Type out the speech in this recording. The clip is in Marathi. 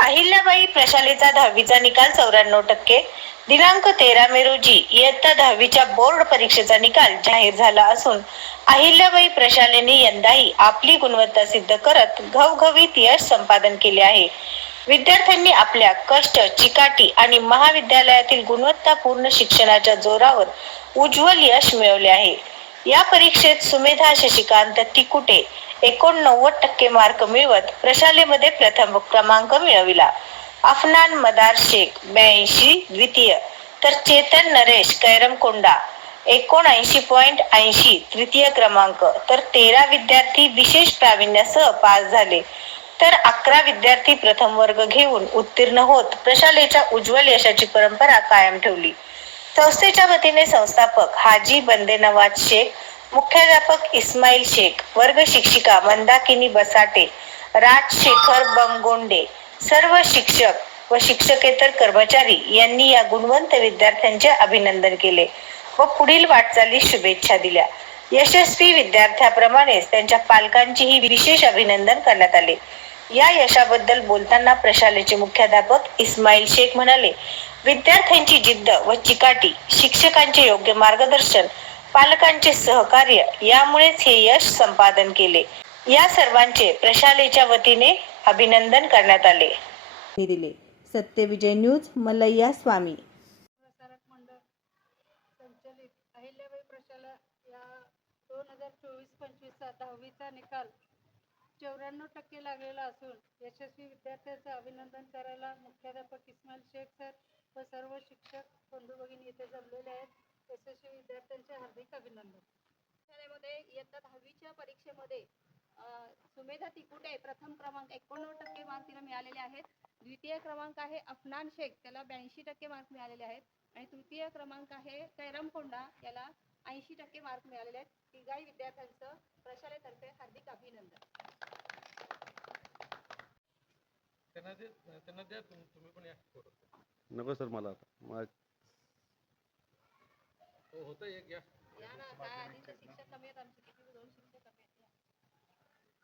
अहिल्याबाई प्रशालेचा दहावीचा निकाल चौऱ्याण्णव टक्के. दिनांक तेरा मे रोजी इयत्ता दहावीच्या बोर्ड परीक्षेचा निकाल जाहीर झाला असून अहिल्याबाई प्रशालेने यंदाही आपली गुणवत्ता सिद्ध करत घवघवीत यश संपादन केले आहे. विद्यार्थ्यांनी आपल्या कष्ट चिकाटी आणि महाविद्यालयातील गुणवत्तापूर्ण शिक्षणाच्या जोरावर उज्ज्वल यश मिळवले आहे. या परीक्षेत सुमेधा शशिकांत तिकुटे एकोणनव्वद टक्के मार्क मिळवत प्रशालेमध्ये प्रथम क्रमांक मिळविला. अफनान मदार शेख ब्याऐंशी द्वितीय. तर चेतन नरेश कैरमकोंडा. एकोणऐंशी पॉइंट ऐंशी तृतीय क्रमांक. तर तेरा विद्यार्थी विशेष प्रावीण्यासह पास झाले. तर अकरा विद्यार्थी प्रथम वर्ग घेऊन उत्तीर्ण होत प्रशालेच्या उज्ज्वल यशाची परंपरा कायम ठेवली. संस्थेच्या वतीने संस्थापक हाजी बंदे नवाज शेख मुख्याध्यापक इस्माईल शेख वर्ग शिक्षिका मंदाकिनी बसाटे राजशेखर बमगोंडे सर्व शिक्षक व शिक्षकेतर कर्मचारी यांनी या गुणवंत विद्यार्थ्यांचे अभिनंदन केले व पुढील वाटचालीस शुभेच्छा दिल्या. यशस्वी विद्यार्थ्याप्रमाणेच त्यांच्या पालकांचीही विशेष अभिनंदन करण्यात आले. या यशाबद्दल बोलताना प्रशालेचे मुख्याध्यापक इस्माईल शेख म्हणाले विद्यार्थ्यांची जिद्द व चिकाटी शिक्षकांचे योग्य मार्गदर्शन पालकांचे सहकार्य यामुळेच हे यश संपादन केले. या सर्वांचे प्रशालेच्या वतीने अभिनंदन करण्यात आले. दिले. सत्यविजय न्यूज मलैया स्वामी. प्रसारक मंडळ संचलित अहिल्याबाई प्रशाला या दोन हजार चोवीस पंचवीसचा दहावीचा निकाल चौऱ्याण्णव टक्के लागलेला असून यशस्वी विद्यार्थ्यांचं अभिनंदन करायला मुख्याध्यापक इस्माईल शेख सर व सर्व शिक्षक बंधू भगिनी येथे जमलेले आहेत. यशस्वी विद्यार्थ्यांचे शाळेमध्ये इयत्ता दहावीच्या परीक्षेमध्ये सुमेधा तिकुटे प्रथम क्रमांक एकोणनव्वद टक्के मार्क तिला मिळालेले आहेत. द्वितीय क्रमांक आहे अफनान शेख त्याला ब्याऐंशी टक्के मार्क मिळालेले आहेत. आणि तृतीय क्रमांक आहे कैरम कोंडा याला ऐंशी टक्के मार्क मिळालेले आहेत. तिघाही विद्यार्थ्यांचं प्रशालेतर्फे हार्दिक अभिनंदन. त्यांना दे त्यांना द्या तुम- तुम्ही पण या. नको सर मला आता. हो होतं एक या. या ना काय कमी आहेत आमचे किती दोन शिक्षक कमी आहेत या. त्यांना द्या. एक फोटो निकाल